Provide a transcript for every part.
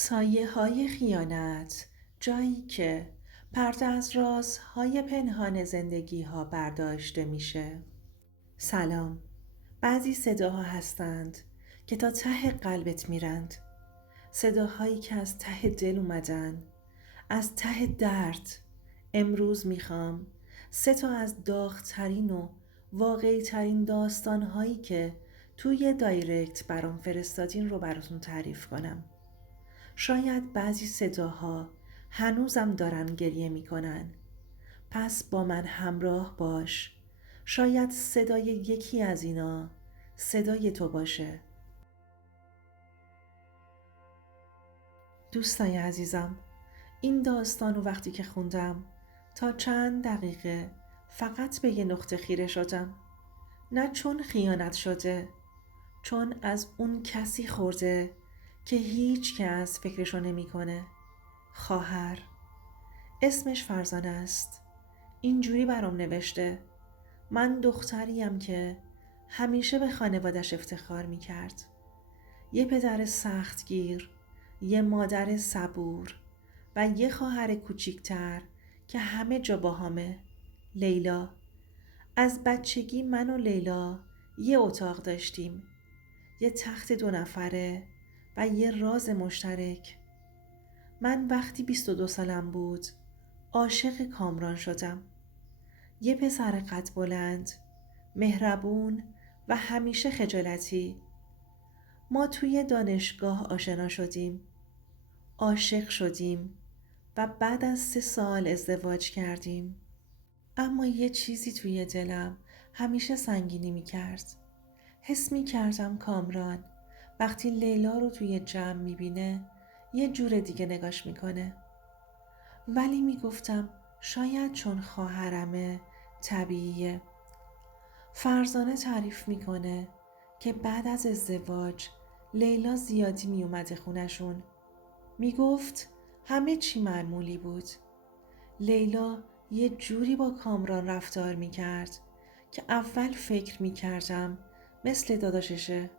سایه‌های خیانت، جایی که پرده از رازهای پنهان زندگی‌ها برداشته میشه. سلام. بعضی صداها هستند که تا ته قلبت میرند. صداهایی که از ته دل اومدن، از ته درد. امروز میخوام 3 تا از داغ‌ترین و واقعی ترین داستانهایی که توی دایرکت برام فرستادین رو براتون تعریف کنم. شاید بعضی صداها هنوزم دارن گریه میکنن. پس با من همراه باش. شاید صدای یکی از اینا صدای تو باشه. دوستای عزیزم، این داستان رو وقتی که خوندم تا چند دقیقه فقط به یه نقطه خیره شدم. نه چون خیانت شده، چون از اون کسی خورده که هیچ کس فکرشو نمیکنه. خواهر، اسمش فرزانه است. اینجوری برام نوشته: من دختریم که همیشه به خانوادش افتخار میکرد. یه پدر سختگیر، یه مادر صبور و یه خواهر کوچیکتر که همه جا باهامه، لیلا. از بچگی من و لیلا یه اتاق داشتیم، یه تخت 2 نفره و یه راز مشترک. من وقتی 22 سالم بود عاشق کامران شدم. یه پسر قد بلند، مهربون و همیشه خجالتی. ما توی دانشگاه آشنا شدیم، عاشق شدیم و بعد از 3 سال ازدواج کردیم. اما یه چیزی توی دلم همیشه سنگینی می کرد. حس می کردم کامران وقتی لیلا رو توی جمع می بینه یه جور دیگه نگاش می کنه. ولی می گفتم شاید چون خواهرمه طبیعیه. فرزانه تعریف میکنه که بعد از ازدواج لیلا زیادی می اومده خونشون. می گفت همه چی معمولی بود. لیلا یه جوری با کامران رفتار می کرد که اول فکر می کردم مثل داداششه.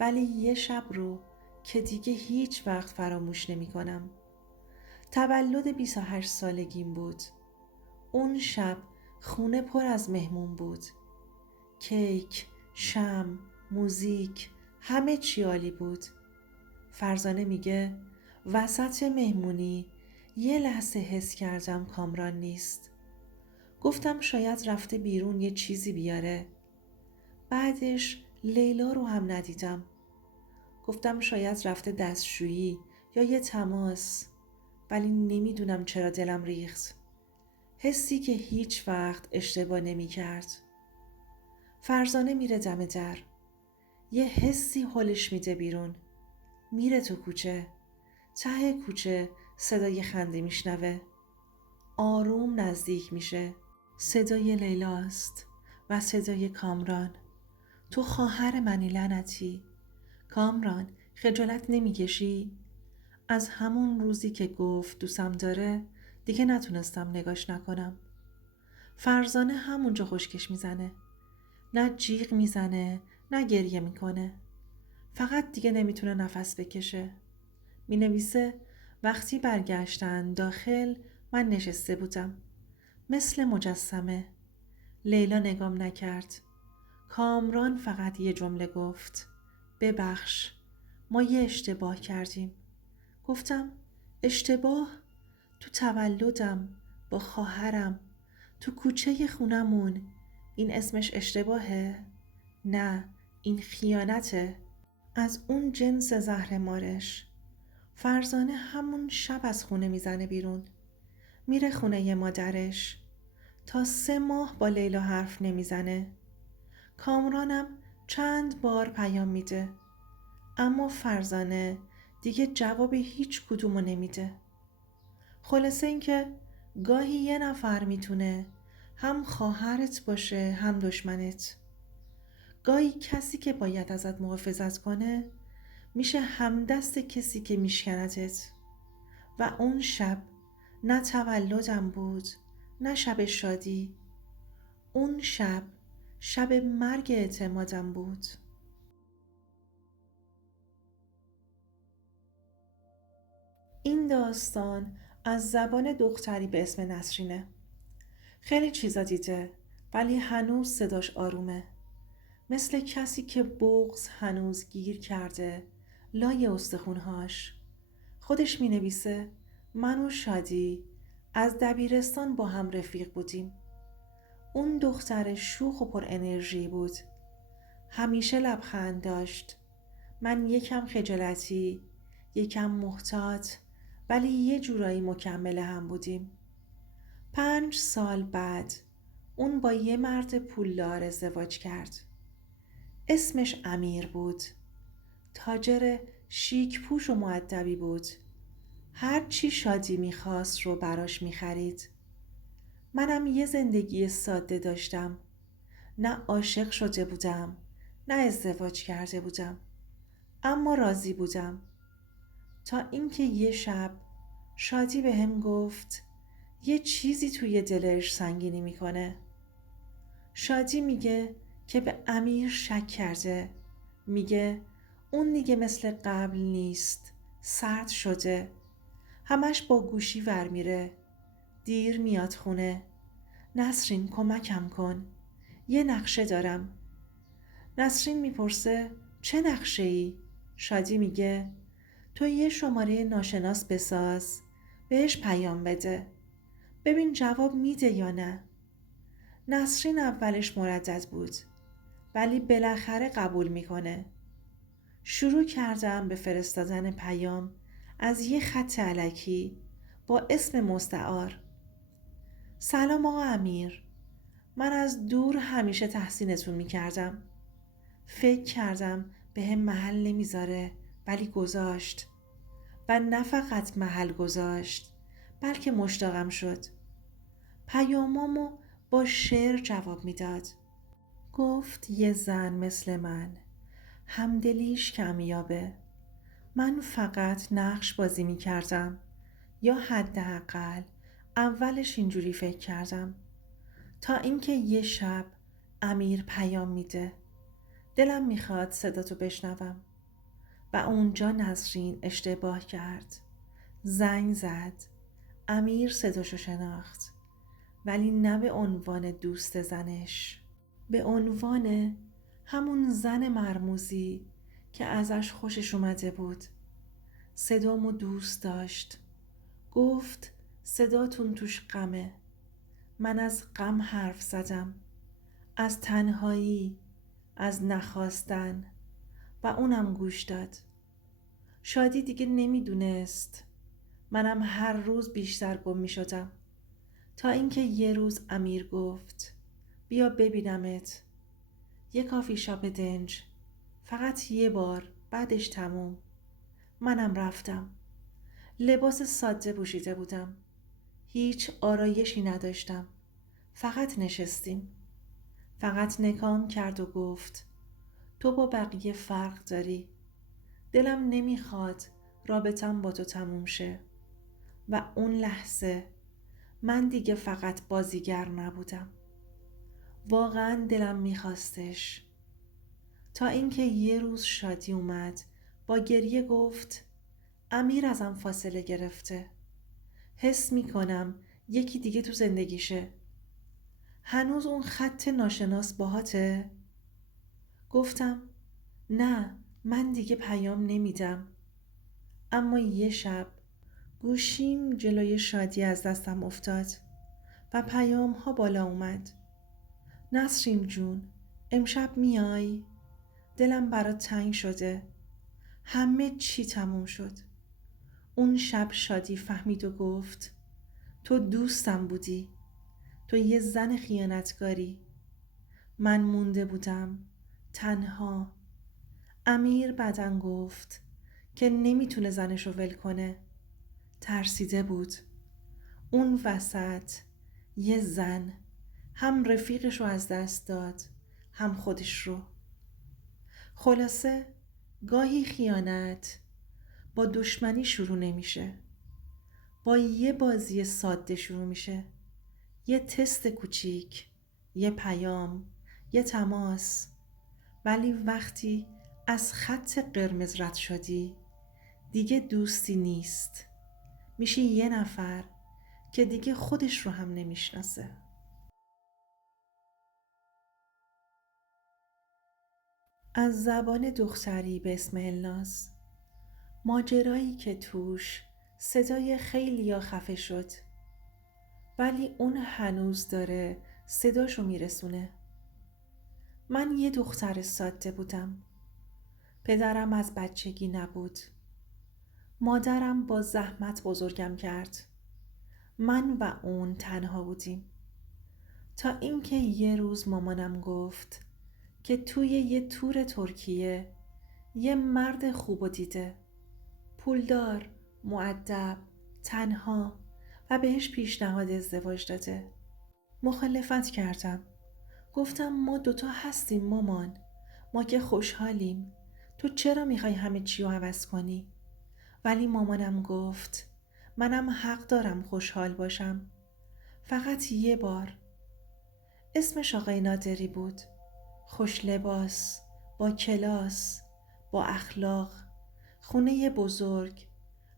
ولی یه شب رو که دیگه هیچ وقت فراموش نمی کنم. تولد 28 سالگیم بود. اون شب خونه پر از مهمون بود. کیک، شم، موزیک، همه چی عالی بود. فرزانه میگه وسط مهمونی یه لحظه حس کردم کامران نیست. گفتم شاید رفته بیرون یه چیزی بیاره. بعدش لیلا رو هم ندیدم. گفتم شاید رفته دستشویی یا یه تماس، ولی نمیدونم چرا دلم ریخت. حسی که هیچ وقت اشتباه نمی کرد. فرزانه میره دم در. یه حسی حالش میده بیرون. میره تو کوچه. ته کوچه صدای خنده میشنوه. آروم نزدیک میشه. صدای لیلاست و صدای کامران. تو خواهر منی لعنتی. کامران، خجالت نمیکشی؟ از همون روزی که گفت دوستم داره دیگه نتونستم نگاش نکنم. فرزانه همونجا خشکش میزنه. نه جیغ میزنه نه گریه میکنه. فقط دیگه نمیتونه نفس بکشه. مینویسه وقتی برگشتن داخل من نشسته بودم مثل مجسمه. لیلا نگام نکرد. کامران فقط یه جمله گفت: ببخش، ما یه اشتباه کردیم. گفتم اشتباه؟ تو تولدم، با خواهرم، تو کوچه خونمون، این اسمش اشتباهه؟ نه، این خیانته. از اون جنس زهرمارش. فرزانه همون شب از خونه میزنه بیرون. میره خونه مادرش. تا 3 ماه با لیلا حرف نمیزنه. کامرانم چند بار پیام میده. اما فرزانه دیگه جواب هیچ کدومو نمیده. خلاصه این که گاهی یه نفر میتونه هم خواهرت باشه هم دشمنت. گاهی کسی که باید ازت محافظت کنه میشه همدست کسی که میشکنتت. و اون شب نه تولدم بود نه شب شادی. اون شب شب مرگ اعتمادم بود. این داستان از زبان دختری به اسم نسرینه. خیلی چیزا دیده ولی هنوز صداش آرومه. مثل کسی که بغض هنوز گیر کرده لای استخونهاش. خودش می نویسه من و شادی از دبیرستان با هم رفیق بودیم. اون دختر شوخ و پر انرژی بود. همیشه لبخند داشت. من یکم خجالتی، یکم محتاط، ولی یه جورایی مکمل هم بودیم. 5 سال بعد اون با یه مرد پولدار ازدواج کرد. اسمش امیر بود. تاجر شیک پوش و مؤدبی بود. هر چی شادی میخواست رو براش میخرید. منم یه زندگی ساده داشتم. نه عاشق شده بودم، نه ازدواج کرده بودم. اما راضی بودم. تا اینکه یه شب شادی به هم گفت یه چیزی توی دلش سنگینی میکنه. شادی میگه که به امیر شک کرده. میگه اون دیگه مثل قبل نیست. سرد شده. همش با گوشی ور میره. دیر میاد خونه. نسرین کمکم کن. یه نقشه دارم. نسرین میپرسه چه نقشه ای؟ شادی میگه تو یه شماره ناشناس بساز. بهش پیام بده. ببین جواب میده یا نه. نسرین اولش مردد بود ولی بالاخره قبول میکنه. شروع کردم به فرستادن پیام از یه خط الکی با اسم مستعار. سلام آقا امیر، من از دور همیشه تحسینتون میکردم. فکر کردم به هم محل نمیذاره ولی گذاشت. و نه فقط محل گذاشت بلکه مشتاقم شد. پیامامو با شعر جواب میداد. گفت یه زن مثل من همدلیش کمیابه. من فقط نقش بازی می کردم یا حداقل اولش اینجوری فکر کردم. تا اینکه یه شب امیر پیام میده. دلم میخواد صداتو بشنوم. و اونجا نسرین اشتباه کرد. زنگ زد. امیر صداشو شناخت. ولی نه به عنوان دوست زنش. به عنوان همون زن مرموزی که ازش خوشش اومده بود. صدامو دوست داشت. گفت صداتون توش غمه. من از غم حرف زدم. از تنهایی، از نخواستن و اونم گوش داد. شادی دیگه نمیدونست. منم هر روز بیشتر گم می شدم. تا اینکه یه روز امیر گفت بیا ببینمت. یه کافی شاپ دنج. فقط یه بار بعدش تموم. منم رفتم. لباس ساده پوشیده بودم. هیچ آرایشی نداشتم. فقط نشستیم. فقط نگام کرد و گفت تو با بقیه فرق داری. دلم نمیخواد رابطم با تو تموم شه. و اون لحظه من دیگه فقط بازیگر نبودم. واقعا دلم میخواستش. تا اینکه یه روز شادی اومد با گریه گفت امیر ازم فاصله گرفته. حس میکنم یکی دیگه تو زندگیشه. هنوز اون خط ناشناس باهاته؟ گفتم نه، من دیگه پیام نمیدم. اما یه شب گوشیم جلوی شادی از دستم افتاد و پیام ها بالا اومد. نسرین جون، امشب میای؟ دلم برات تنگ شده. همه چی تموم شد. اون شب شادی فهمید و گفت تو دوستم بودی. تو یه زن خیانتکاری. من مونده بودم تنها. امیر بعدن گفت که نمیتونه زنشو ول کنه. ترسیده بود. اون وسط یه زن هم رفیقشو از دست داد هم خودش رو. خلاصه گاهی خیانت با دشمنی شروع نمیشه. با یه بازی ساده شروع میشه. یه تست کوچیک، یه پیام، یه تماس. ولی وقتی از خط قرمز رد شدی دیگه دوستی نیست. میشی یه نفر که دیگه خودش رو هم نمیشناسه. از زبان دختری به اسم الناز، ماجرایی که توش صدای خیلیا خفه شد، ولی اون هنوز داره صداشو میرسونه. من یه دختر ساده بودم. پدرم از بچگی نبود. مادرم با زحمت بزرگم کرد. من و اون تنها بودیم. تا اینکه یه روز مامانم گفت که توی یه تور ترکیه یه مرد خوب دیده. پولدار، مؤدب، تنها و بهش پیشنهاد ازدواج داده. مخالفت کردم. گفتم ما دوتا هستیم مامان. ما که خوشحالیم. تو چرا میخوای همه چی رو عوض کنی؟ ولی مامانم گفت منم حق دارم خوشحال باشم. فقط یه بار. اسمش آقای نادری بود. خوش لباس، با کلاس، با اخلاق، خونه بزرگ،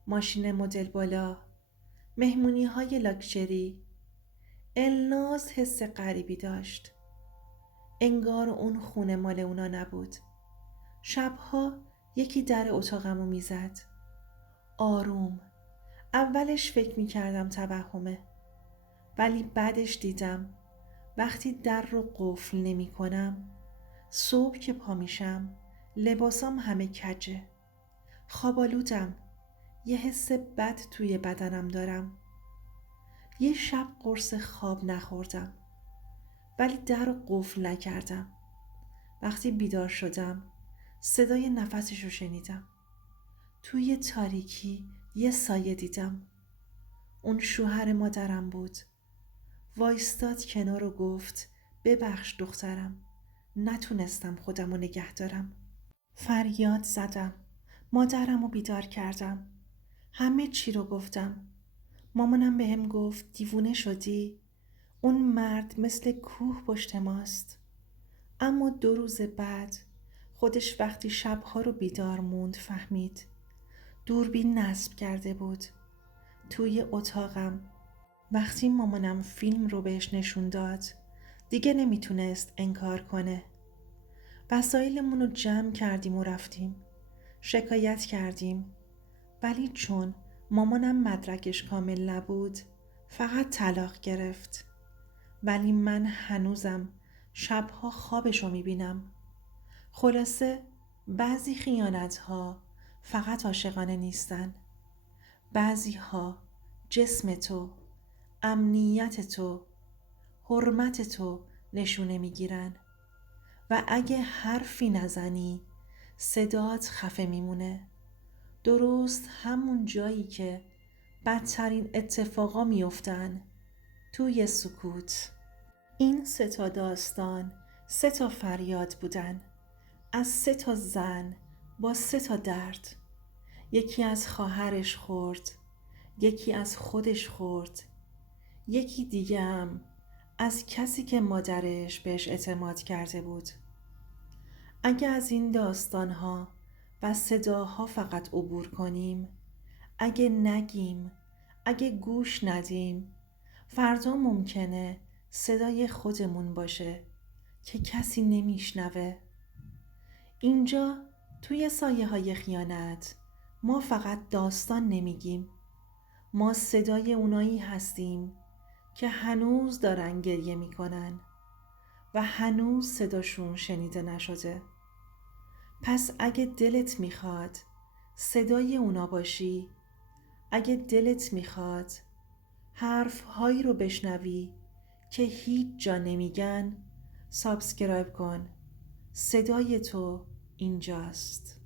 ماشین مدل بالا، مهمونی های لاکچری. الناز حس غریبی داشت. انگار اون خونه مال اونا نبود. شبها یکی در اتاقمو میزد. آروم. اولش فکر میکردم توهمه. ولی بعدش دیدم وقتی در رو قفل نمی کنم، صبح که پا میشم لباسام همه کجه. خوابالودم. یه حس بد توی بدنم دارم. یه شب قرص خواب نخوردم. ولی در رو قفل نکردم. وقتی بیدار شدم صدای نفسش رو شنیدم. توی تاریکی یه سایه دیدم. اون شوهر مادرم بود. وایستاد کنار و گفت ببخش دخترم. نتونستم خودم رو نگه دارم. فریاد زدم. مادرم رو بیدار کردم. همه چی رو گفتم. مامانم بهم گفت دیوونه شدی؟ اون مرد مثل کوه پشت ماست. اما 2 روز بعد خودش وقتی شبها رو بیدار موند فهمید. دوربین نصب کرده بود. توی اتاقم وقتی مامانم فیلم رو بهش نشون داد دیگه نمیتونست انکار کنه. وسایلمون رو جمع کردیم و رفتیم. شکایت کردیم. ولی چون مامانم مدرکش کامل نبود فقط طلاق گرفت. ولی من هنوزم شبها خوابشو میبینم. خلاصه بعضی خیانت‌ها فقط عاشقانه نیستن. بعضی ها جسم تو، امنیت تو، حرمت تو نشونه میگیرن و اگه حرفی نزنی صدات خفه میمونه. درست همون جایی که بدترین اتفاقا میافتن، توی سکوت. این 3 تا داستان 3 تا فریاد بودن از 3 تا زن با 3 تا درد. یکی از خواهرش خورد، یکی از خودش خورد، یکی دیگه هم از کسی که مادرش بهش اعتماد کرده بود. اگه از این داستانها و صداها فقط عبور کنیم، اگه نگیم، اگه گوش ندیم، فردا ممکنه صدای خودمون باشه که کسی نمیشنوه. اینجا توی سایه های خیانت ما فقط داستان نمیگیم. ما صدای اونایی هستیم که هنوز دارن گریه میکنن و هنوز صداشون شنیده نشده. پس اگه دلت میخواد صدای اونا باشی، اگه دلت میخواد حرفهایی رو بشنوی که هیچ جا نمیگن، سابسکرایب کن. صدای تو اینجاست.